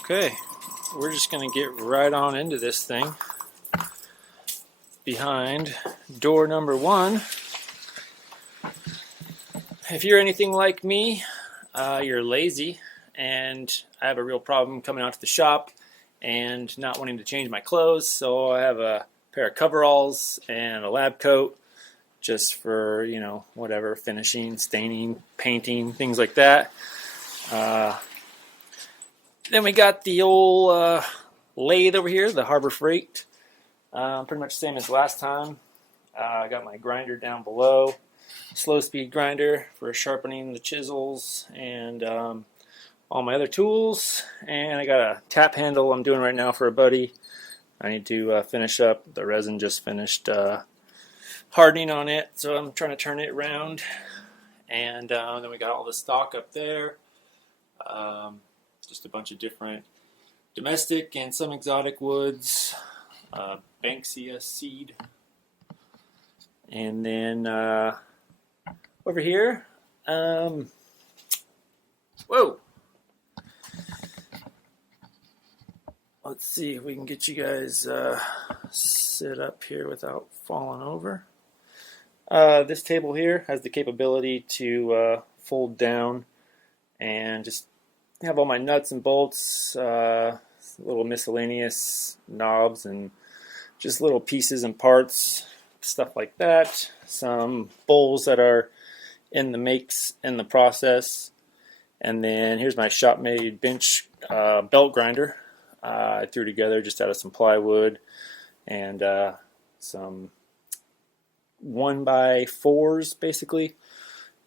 Okay, we're just going to get right on into this thing. Behind door number 1. If you're anything like me, you're lazy, and I have a real problem coming out to the shop and not wanting to change my clothes, so I have a pair of coveralls and a lab coat just for, you know, whatever, finishing, staining, painting, things like that. Then we got the old lathe over here, the Harbor Freight. Pretty much the same as last time. I got my grinder down below, slow speed grinder for sharpening the chisels and all my other tools. And I got a tap handle I'm doing right now for a buddy. I need to finish up. The resin just finished hardening on it, so I'm trying to turn it around. And then we got all the stock up there. Just a bunch of different domestic and some exotic woods. Banksia seed. And then over here, whoa! Let's see if we can get you guys sit up here without falling over. This table here has the capability to fold down and just have all my nuts and bolts, little miscellaneous knobs and just little pieces and parts, stuff like that. Some bowls that are in the makes in the process. And then here's my shop-made bench belt grinder. I threw together just out of some plywood and some 1x4s basically,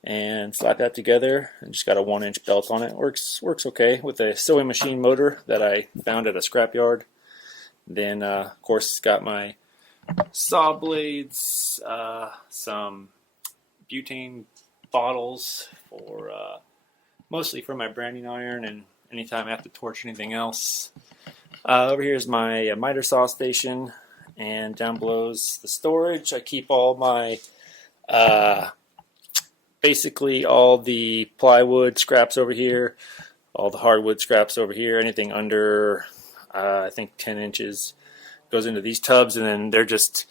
and slap that together and just got a 1-inch belt on it. Works okay with a sewing machine motor that I found at a scrapyard. Then of course it's got my saw blades, some butane bottles for mostly for my branding iron and anytime I have to torch anything else. Over here is my miter saw station, and down below is the storage. I keep all my basically all the plywood scraps over here, all the hardwood scraps over here. Anything under I think 10 inches goes into these tubs, and then they're just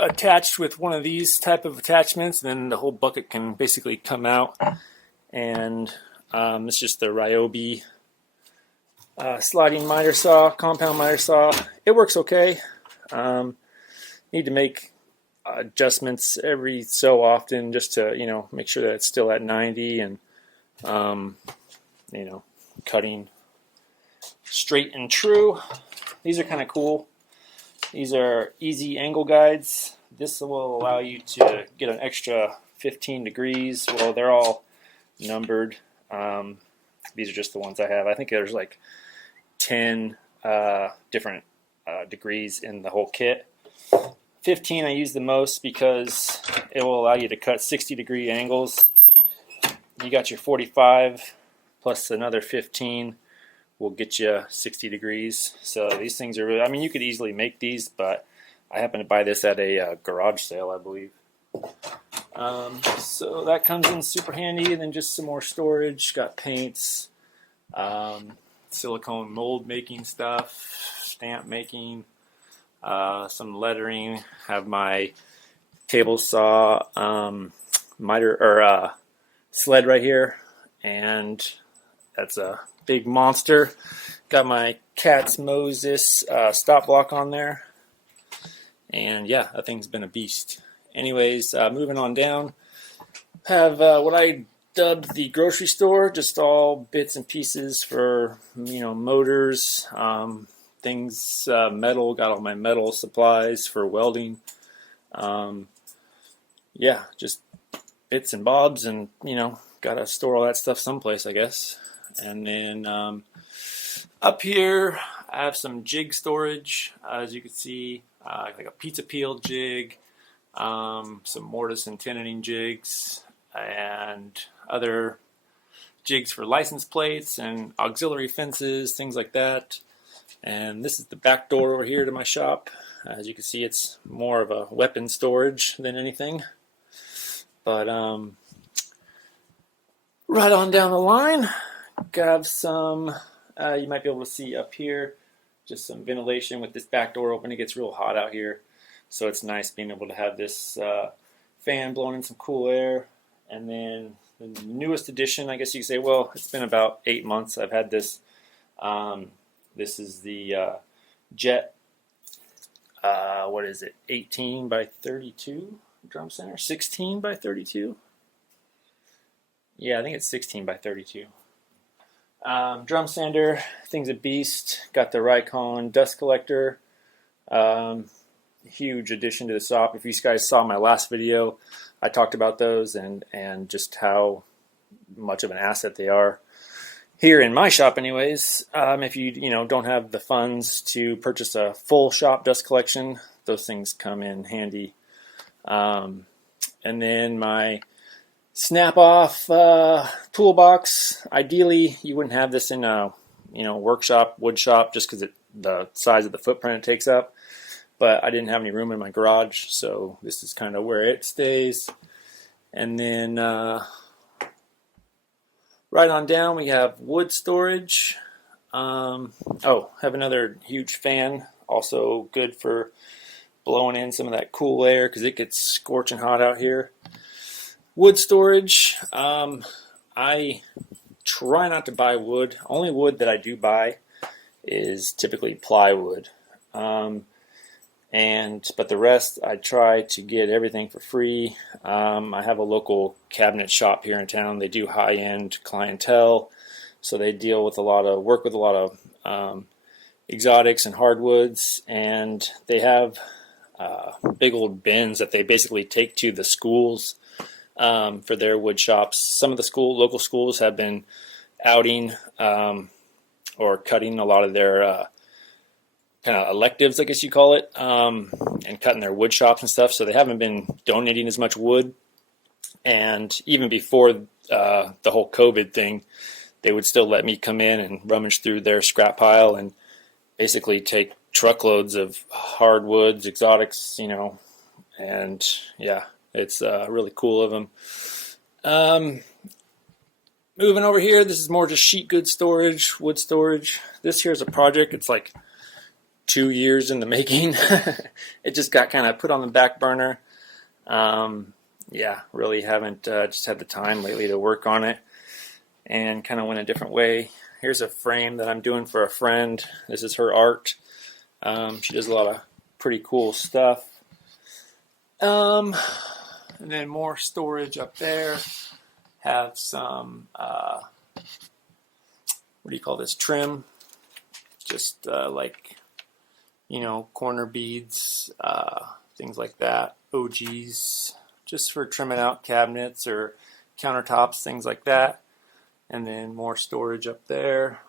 attached with one of these type of attachments, and then the whole bucket can basically come out. And it's just the Ryobi sliding miter saw, compound miter saw. It works okay. Need to make adjustments every so often just to, you know, make sure that it's still at 90 and you know, cutting straight and true. These are kind of cool. These are easy angle guides. This will allow you to get an extra 15 degrees. Well, they're all numbered. These are just the ones I have. I think there's like 10 different degrees in the whole kit. 15 I use the most because it will allow you to cut 60-degree angles. You got your 45 plus another 15 will get you 60 degrees. So these things are really, I mean, you could easily make these, but I happen to buy this at a garage sale, I believe. So that comes in super handy. And then just some more storage. Got paints, silicone mold making stuff, stamp making, some lettering. Have my table saw miter or sled right here, and that's a big monster. Got my Cat's Moses stop block on there, and yeah, that thing's been a beast. Anyways, moving on down, have what I dubbed the grocery store, just all bits and pieces for, you know, motors, things, metal. Got all my metal supplies for welding. Yeah, just bits and bobs, and, you know, gotta store all that stuff someplace, I guess. And then up here I have some jig storage, as you can see, like a pizza peel jig, some mortise and tenoning jigs, and other jigs for license plates and auxiliary fences, things like that. And this is the back door over here to my shop. As you can see, it's more of a weapon storage than anything. But right on down the line, have some, you might be able to see up here, just some ventilation with this back door open. It gets real hot out here, so it's nice being able to have this fan blowing in some cool air. And then the newest addition, I guess you could say, well, it's been about 8 months I've had this. This is the Jet, what is it, 18 by 32 drum sander? 16 by 32? Yeah, I think it's 16 by 32. Drum sander, thing's a beast. Got the Rykon dust collector. Huge addition to the shop. If you guys saw my last video, I talked about those and just how much of an asset they are here in my shop anyways. If you don't have the funds to purchase a full shop dust collection, those things come in handy. And then my snap off toolbox. Ideally you wouldn't have this in a workshop, wood shop, just because the size of the footprint it takes up, but I didn't have any room in my garage, so this is kind of where it stays. And then right on down we have wood storage. Have another huge fan, also good for blowing in some of that cool air because it gets scorching hot out here. Wood storage, I try not to buy wood. Only wood that I do buy is typically plywood. But the rest I try to get everything for free. I have a local cabinet shop here in town. They do high-end clientele, so they work with a lot of exotics and hardwoods, and they have big old bins that they basically take to the schools for their wood shops. Some of the local schools have been outing or cutting a lot of their kind of electives, I guess you call it, and cutting their wood shops and stuff, so they haven't been donating as much wood. And even before the whole COVID thing, they would still let me come in and rummage through their scrap pile and basically take truckloads of hardwoods, exotics, and yeah, it's really cool of them. Moving over here, this is more just sheet goods storage, wood storage. This here is a project. It's like 2 years in the making. It just got kind of put on the back burner. Yeah, really haven't just had the time lately to work on it, and kind of went a different way. Here's a frame that I'm doing for a friend. This is her art. She does a lot of pretty cool stuff. And then more storage up there. Have some, what do you call this, trim. Just corner beads, things like that. OGs, just for trimming out cabinets or countertops, things like that. And then more storage up there.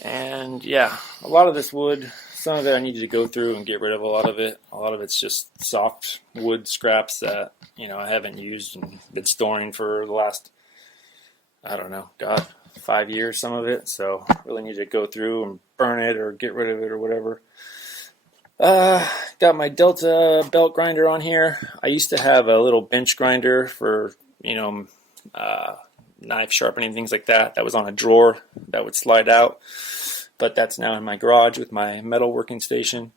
And yeah, a lot of this wood, some of it I needed to go through and get rid of a lot of it. A lot of it's just soft wood scraps that, I haven't used and been storing for the last, 5 years, some of it. So really need to go through and burn it or get rid of it or whatever. Got my Delta belt grinder on here. I used to have a little bench grinder for, knife sharpening, things like that. That was on a drawer that would slide out. But that's now in my garage with my metal working station.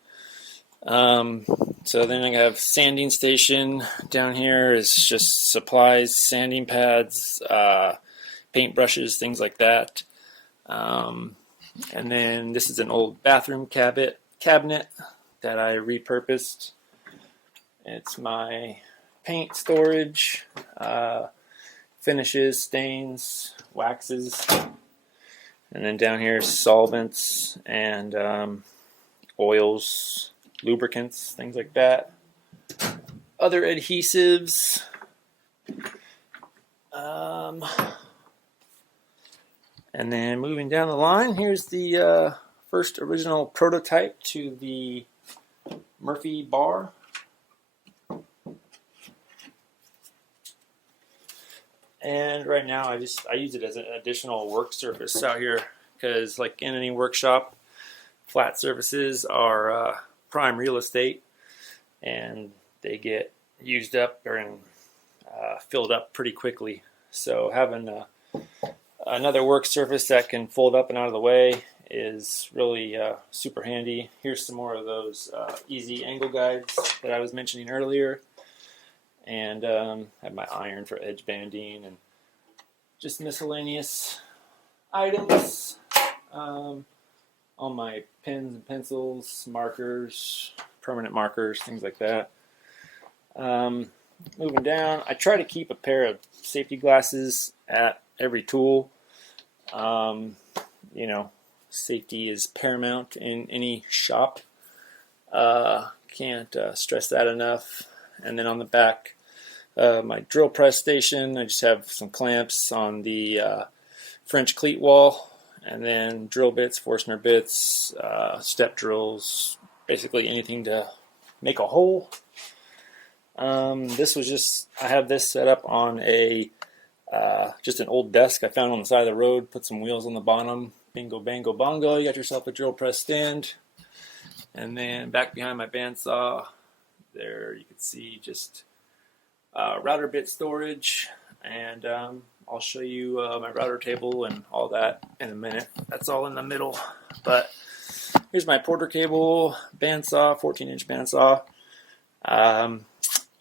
So then I have sanding station. Down here is just supplies, sanding pads, paint brushes, things like that. And then this is an old bathroom cabinet that I repurposed. It's my paint storage, finishes, stains, waxes. And then down here solvents and oils, lubricants, things like that. Other adhesives. And then moving down the line, here's the first original prototype to the Murphy bar. And right now I use it as an additional work surface out here, because like in any workshop, flat surfaces are prime real estate, and they get used up or filled up pretty quickly. So having another work surface that can fold up and out of the way is really super handy. Here's some more of those easy angle guides that I was mentioning earlier. And have my iron for edge banding and just miscellaneous items. All my pens and pencils, markers, permanent markers, things like that. Moving down, I try to keep a pair of safety glasses at every tool. You know, safety is paramount in any shop. Can't stress that enough. And then on the back, my drill press station, I just have some clamps on the French cleat wall, and then drill bits, Forstner bits, step drills, basically anything to make a hole. This was just, I have this set up on a just an old desk I found on the side of the road, put some wheels on the bottom, bingo bango bongo, you got yourself a drill press stand. And then back behind my bandsaw, there you can see just router bit storage, and I'll show you my router table and all that in a minute. That's all in the middle. But here's my Porter cable bandsaw, 14-inch bandsaw.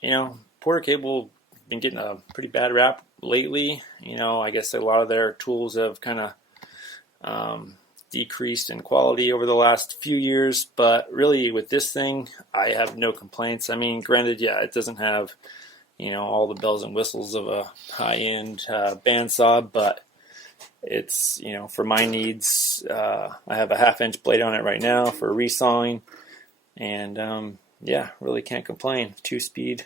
You know, Porter cable been getting a pretty bad rap lately. You know, I guess a lot of their tools have kind of decreased in quality over the last few years, but really with this thing, I have no complaints. I mean, granted, yeah, it doesn't have, you know, all the bells and whistles of a high-end bandsaw, but it's, you know, for my needs, I have a 1/2-inch blade on it right now for resawing, and yeah, really can't complain. 2-speed.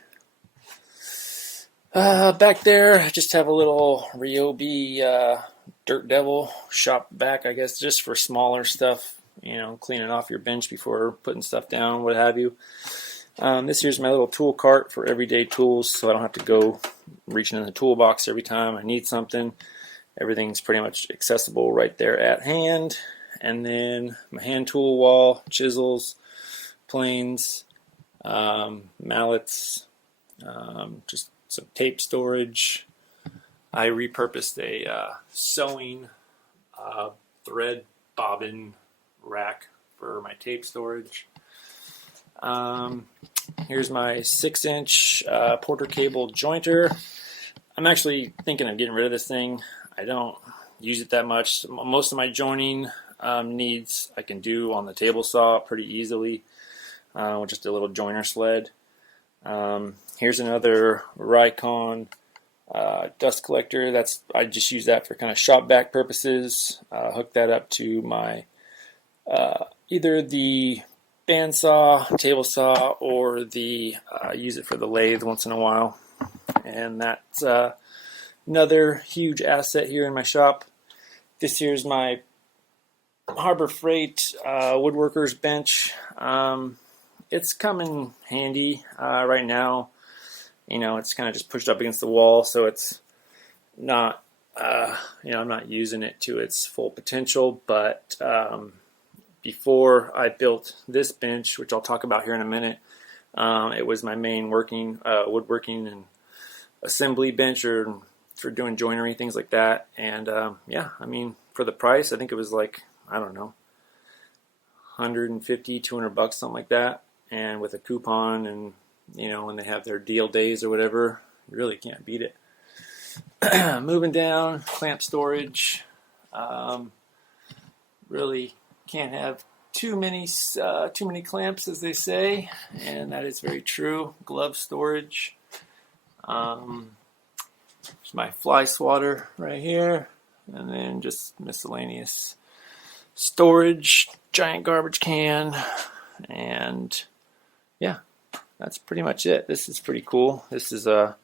Back there, I just have a little Ryobi Dirt Devil shop back, I guess, just for smaller stuff, you know, cleaning off your bench before putting stuff down, what have you. This here's my little tool cart for everyday tools, so I don't have to go reaching in the toolbox every time I need something. Everything's pretty much accessible right there at hand. And then my hand tool wall, chisels, planes, mallets, just some tape storage. I repurposed a sewing thread bobbin rack for my tape storage. Here's my 6-inch Porter cable jointer. I'm actually thinking of getting rid of this thing. I don't use it that much. Most of my joining needs I can do on the table saw pretty easily with just a little joiner sled. Here's another Rykon dust collector. I just use that for kind of shop vac purposes. Hook that up to my either the bandsaw, table saw, or the use it for the lathe once in a while. And that's another huge asset here in my shop. This here's my Harbor Freight Woodworkers Bench. It's coming handy right now. You know, it's kind of just pushed up against the wall, so it's not, you know, I'm not using it to its full potential. But before I built this bench, which I'll talk about here in a minute, it was my main woodworking and assembly bench, or for doing joinery, things like that. And yeah, I mean, for the price, I think it was like, I don't know, 150, 200 bucks, something like that. And with a coupon, and you know, when they have their deal days or whatever, you really can't beat it. Moving down, clamp storage. Really can't have too many clamps, as they say, and that is very true. Glove storage. There's my fly swatter right here, and then just miscellaneous storage, giant garbage can, and yeah, that's pretty much it. This is pretty cool. This is a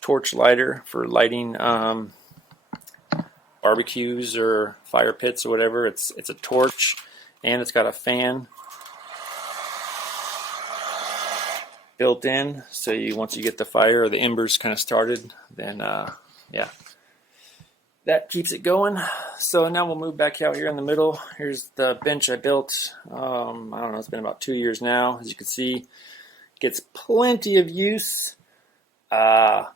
torch lighter for lighting barbecues or fire pits or whatever. It's a torch, and it's got a fan built in, so once you get the fire or the embers kind of started, then yeah, that keeps it going. So now we'll move back out here in the middle. Here's the bench I built. I don't know, it's been about 2 years now. As you can see, gets plenty of use. I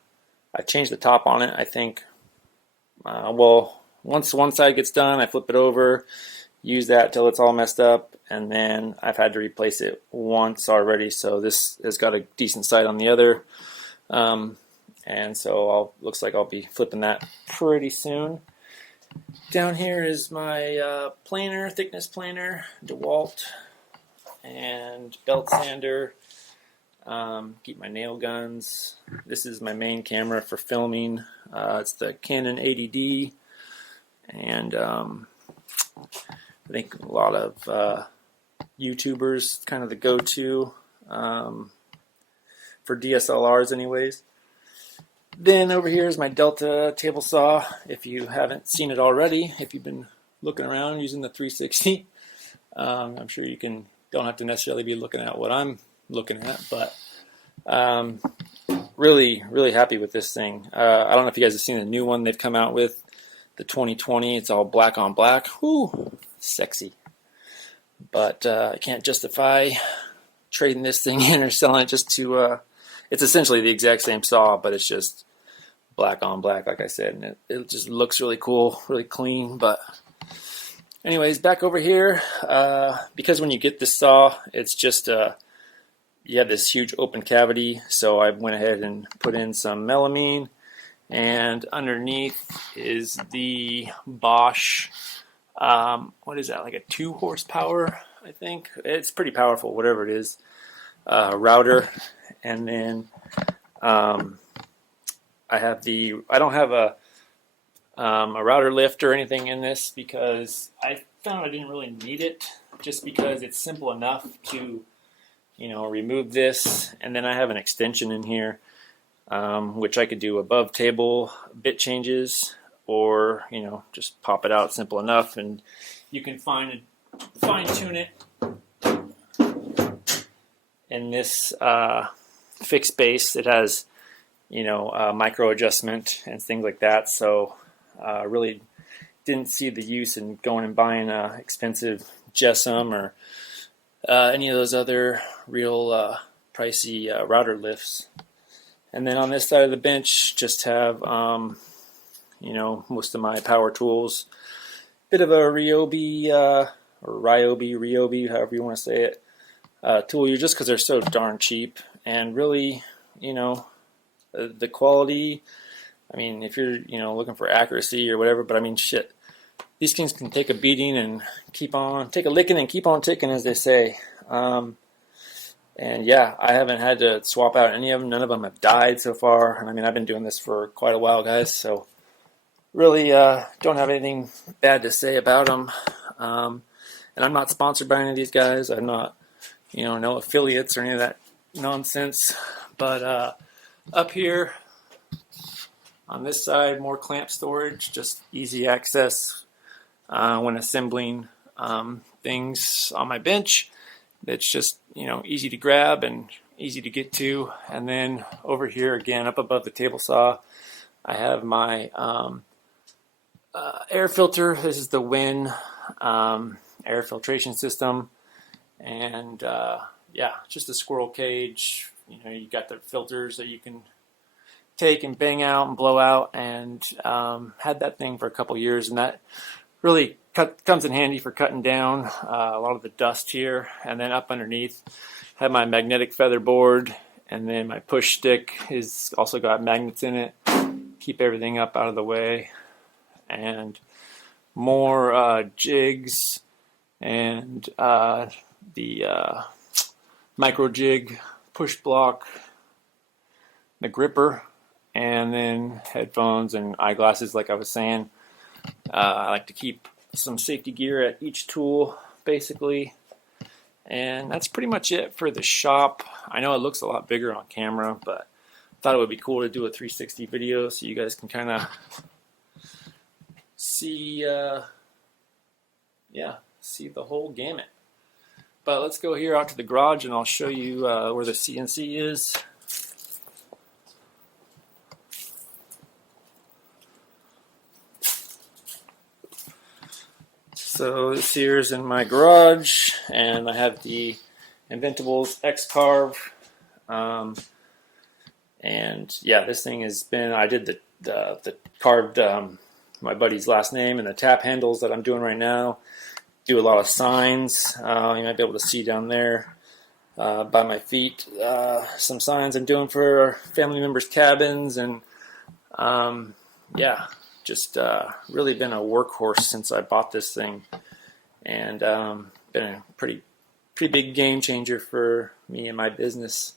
changed the top on it, I think. Well, once one side gets done, I flip it over, use that till it's all messed up, and then I've had to replace it once already, so this has got a decent side on the other. And so looks like I'll be flipping that pretty soon. Down here is my planer, thickness planer, DeWalt, and belt sander. Keep my nail guns. This is my main camera for filming. It's the Canon 80D, and I think a lot of YouTubers kind of the go-to for DSLRs anyways. Then over here is my Delta table saw. If you haven't seen it already, if you've been looking around using the 360, I'm sure you don't have to necessarily be looking at what I'm looking at, but really happy with this thing. I don't know if you guys have seen the new one they've come out with, the 2020. It's all black on black. Whoo, sexy. But I can't justify trading this thing in or selling it just to it's essentially the exact same saw, but it's just black on black, like I said, and it just looks really cool, really clean. But anyways, back over here, because when you get this saw, it's just you have this huge open cavity, so I went ahead and put in some melamine, and underneath is the Bosch, what is that, like a 2 horsepower, I think? It's pretty powerful, whatever it is, router. And then I don't have a router lift or anything in this because I found I didn't really need it, just because it's simple enough to, remove this. And then I have an extension in here, which I could do above table bit changes, or, just pop it out simple enough, and you can fine tune it in this fixed base. It has, micro adjustment and things like that. So really didn't see the use in going and buying expensive Jessam or any of those other real pricey router lifts. And then on this side of the bench, just have most of my power tools. Bit of a Ryobi or Ryobi, however you want to say it, tool, just because they're so darn cheap. And really, the quality, if you're, looking for accuracy or whatever, but shit, these things can take a beating and take a licking and keep on ticking, as they say. And yeah, I haven't had to swap out any of them. None of them have died so far. And I've been doing this for quite a while, guys, so really don't have anything bad to say about them. And I'm not sponsored by any of these guys. I'm not, no affiliates or any of that nonsense. But up here on this side, more clamp storage, just easy access when assembling things on my bench. It's just, easy to grab and easy to get to. And then over here again, up above the table saw, I have my air filter. This is the Win air filtration system. And yeah, just a squirrel cage. You got the filters that you can take and bang out and blow out, and had that thing for a couple years, and that really comes in handy for cutting down a lot of the dust here. And then up underneath, have my magnetic feather board, and then my push stick is also got magnets in it, keep everything up out of the way, and more jigs, and the micro jig, push block, the gripper, and then headphones and eyeglasses, like I was saying. I like to keep some safety gear at each tool, basically. And that's pretty much it for the shop. I know it looks a lot bigger on camera, but I thought it would be cool to do a 360 video so you guys can kind of see, see the whole gamut. But let's go here out to the garage, and I'll show you where the CNC is. So this here is in my garage, and I have the Inventables X-Carve. And yeah, this thing has been, I did the carved my buddy's last name, and the tap handles that I'm doing right now. Do a lot of signs. You might be able to see down there by my feet some signs I'm doing for family members' cabins, and yeah, just really been a workhorse since I bought this thing, and been a pretty big game changer for me and my business.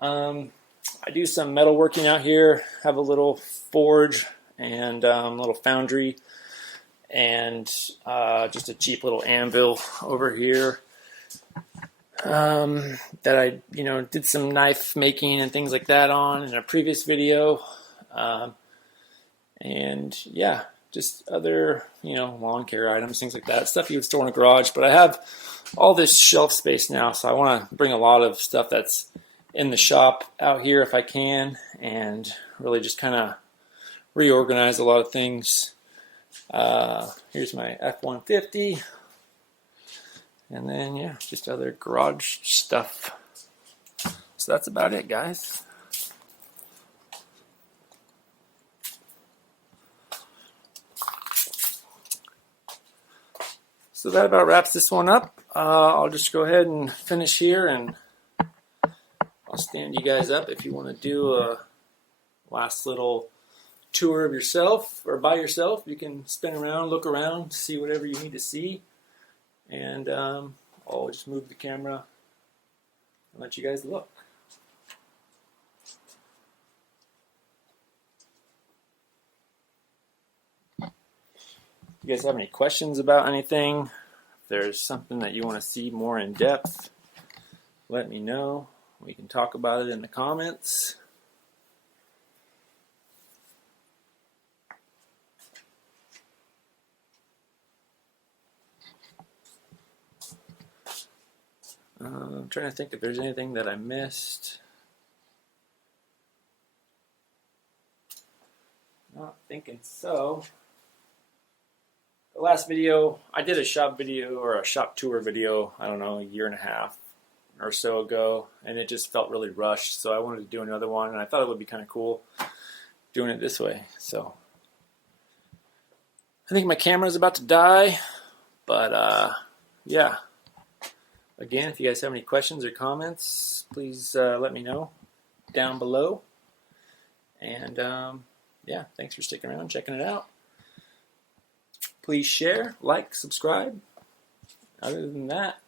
I do some metalworking out here. Have a little forge and a little foundry, and just a cheap little anvil over here that I did some knife making and things like that on in a previous video, and yeah, just other lawn care items, things like that, stuff you would store in a garage. But I have all this shelf space now, so I want to bring a lot of stuff that's in the shop out here if I can, and really just kind of reorganize a lot of things. Here's my F-150, and then yeah, just other garage stuff. So that's about it, guys. So that about wraps this one up. I'll just go ahead and finish here, and I'll stand you guys up if you want to do a last little tour of yourself or by yourself. You can spin around, look around, see whatever you need to see, and I'll just move the camera and let you guys look. If you guys have any questions about anything, if there's something that you want to see more in depth, let me know. We can talk about it in the comments. I'm trying to think if there's anything that I missed. Not thinking so. The last video, I did a shop video or a shop tour video, I don't know, a year and a half or so ago, and it just felt really rushed, so I wanted to do another one, and I thought it would be kind of cool doing it this way. So I think my camera's about to die, but yeah. Again, if you guys have any questions or comments, please let me know down below. And yeah, thanks for sticking around, checking it out. Please share, like, subscribe. Other than that,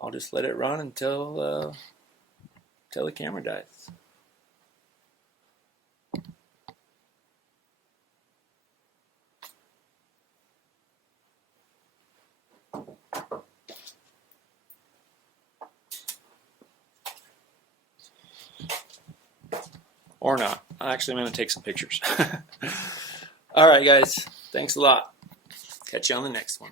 I'll just let it run until the camera dies. Or not. Actually, I'm going to take some pictures. All right, guys. Thanks a lot. Catch you on the next one.